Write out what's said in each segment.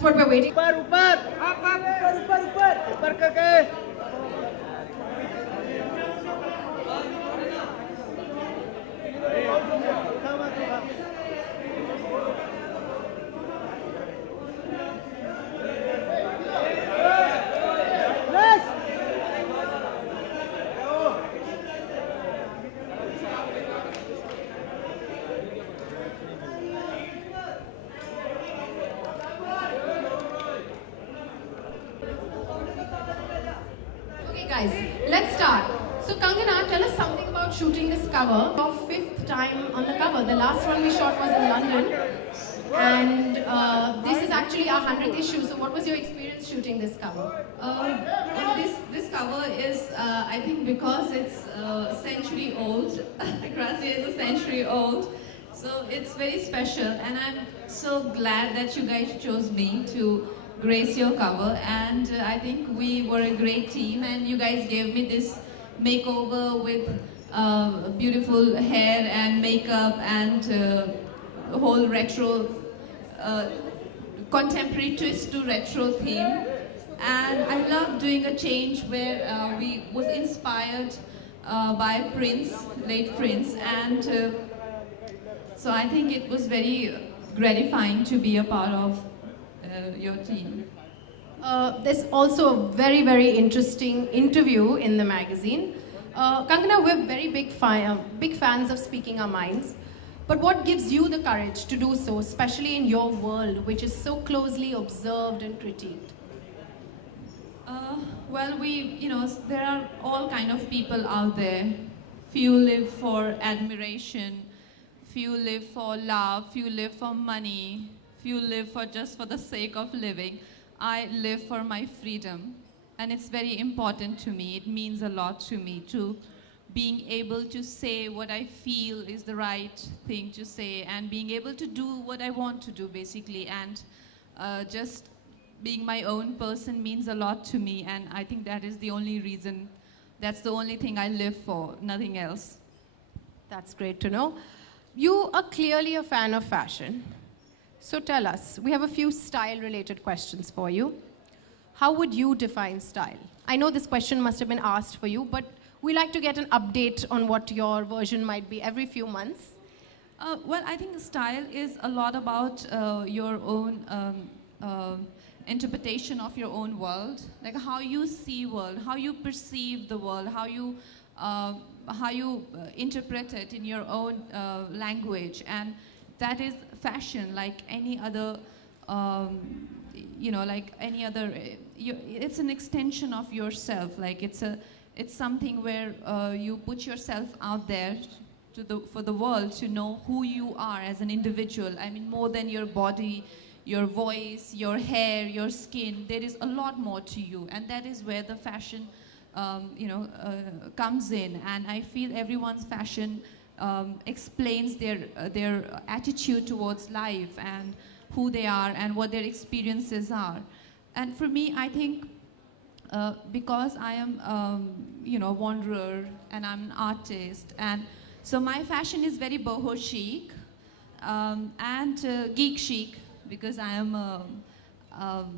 That's what we're waiting. ऊपर ऊपर ऊपर ऊपर ऊपर ऊपर करके Guys, let's start. So Kangana, tell us something about shooting this cover. Your 5th time on the cover. The last one we shot was in London. And this is actually our 100th issue. So what was your experience shooting this cover? This cover is, I think, because it's a century old. Gracia is a century old. So it's very special. And I'm so glad that you guys chose me to grace your cover, and I think we were a great team, and you guys gave me this makeover with beautiful hair and makeup and a whole retro, contemporary twist to retro theme. And I love doing a change where we was inspired by Prince, late Prince, and so I think it was very gratifying to be a part of your team. There's also a very, very interesting interview in the magazine. Kangana, we're very big fans of speaking our minds. But what gives you the courage to do so, especially in your world, which is so closely observed and critiqued? Well, there are all kind of people out there. Few live for admiration, few live for love, few live for money, few live for just for the sake of living. I live for my freedom, and it's very important to me. It means a lot to me, to being able to say what I feel is the right thing to say, and being able to do what I want to do, basically, and just being my own person means a lot to me, and I think that is the only reason, that's the only thing I live for, nothing else. That's great to know. You are clearly a fan of fashion. So tell us, we have a few style-related questions for you. How would you define style? I know this question must have been asked for you, but we like to get an update on what your version might be every few months. Well, I think style is a lot about your own interpretation of your own world, like how you see world, how you perceive the world, how you interpret it in your own language, and that is fashion, like any other, like any other. It's an extension of yourself. Like it's something where you put yourself out there for the world to know who you are as an individual. I mean, more than your body, your voice, your hair, your skin. There is a lot more to you, and that is where the fashion, comes in. And I feel everyone's fashion explains their attitude towards life and who they are and what their experiences are. And for me, I think because I am, a wanderer and I'm an artist, and so my fashion is very boho chic and geek chic, because I'm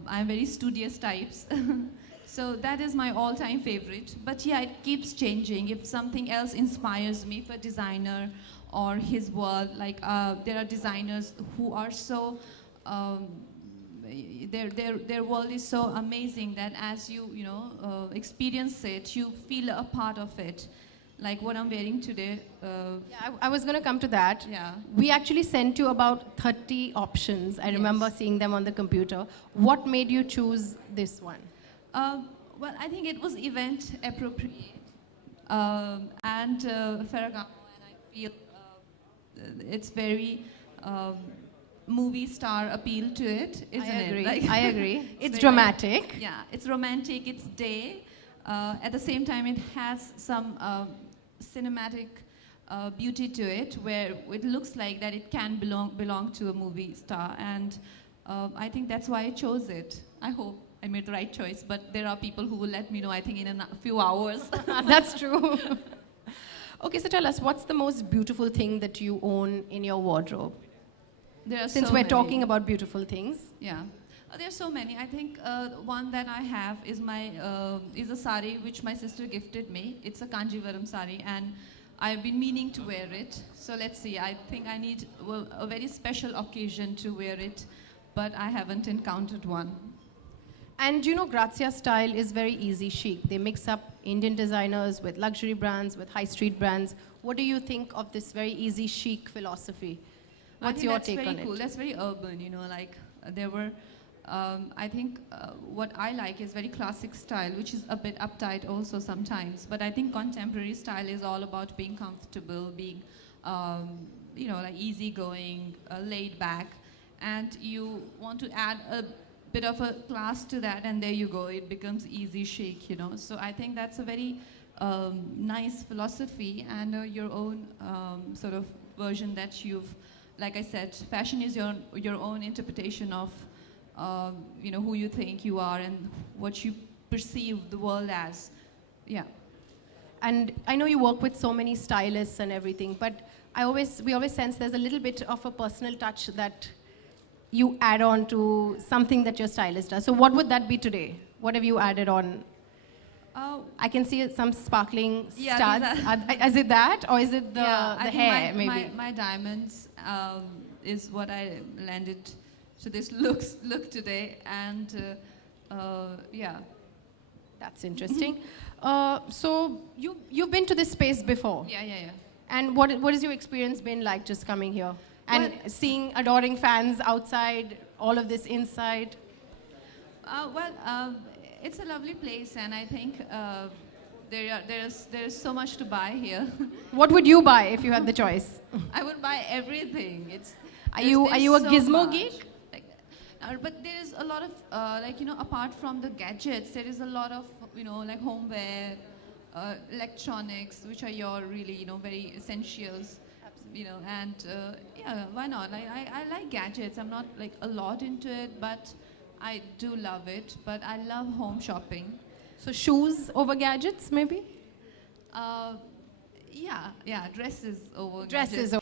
very studious types. So that is my all-time favorite. But yeah, it keeps changing. If something else inspires me, for designer or his world, like there are designers who are so, their world is so amazing that as you experience it, you feel a part of it. Like what I'm wearing today. Yeah, I was going to come to that. Yeah. We actually sent you about 30 options. I remember seeing them on the computer. What made you choose this one? Well, I think it was event appropriate and Ferragamo, and I feel it's very movie star appeal to it, isn't it? Like, I agree. It's dramatic. Yeah, it's romantic, it's day. At the same time, it has some cinematic beauty to it, where it looks like that it can belong to a movie star, and I think that's why I chose it. I hope I made the right choice, but there are people who will let me know, I think, in a few hours. That's true. Okay, so tell us, what's the most beautiful thing that you own in your wardrobe? There are Since so we're many. talking about beautiful things. Yeah. There's so many. I think one that I have is is a sari which my sister gifted me. It's a Kanjivaram sari, and I've been meaning to wear it. So let's see. I think I need a very special occasion to wear it, but I haven't encountered one. And you know, Grazia style is very easy chic. They mix up Indian designers with luxury brands, with high street brands. What do you think of this very easy chic philosophy? What's your take on it? That's very cool. That's very urban, you know, like there were, I think what I like is very classic style, which is a bit uptight also sometimes. But I think contemporary style is all about being comfortable, being, you know, like easygoing, laid back. And you want to add a bit of a class to that, and there you go. It becomes easy chic, you know. So I think that's a very nice philosophy and your own sort of version that you've, like I said, fashion is your own interpretation of, you know, who you think you are and what you perceive the world as. Yeah. And I know you work with so many stylists and everything, but we always sense there's a little bit of a personal touch that you add on to something that your stylist does. So what would that be today? What have you added on? I can see some sparkling studs. Is it that, or is it the hair, maybe? My diamonds is what I landed to this look today, and yeah. That's interesting. So you've been to this space before? Yeah. And what has your experience been like just coming here? And seeing adoring fans outside, all of this inside? It's a lovely place, and I think there's so much to buy here. What would you buy if you had the choice? I would buy everything. Are you a gizmo geek? But there is a lot of like, you know, apart from the gadgets, there is a lot of, you know, like homeware, electronics, which are your really, you know, very essentials. You know, and yeah, why not? I like gadgets. I'm not like a lot into it, but I do love it. But I love home shopping. So shoes over gadgets, maybe? Yeah, dresses over dresses gadgets.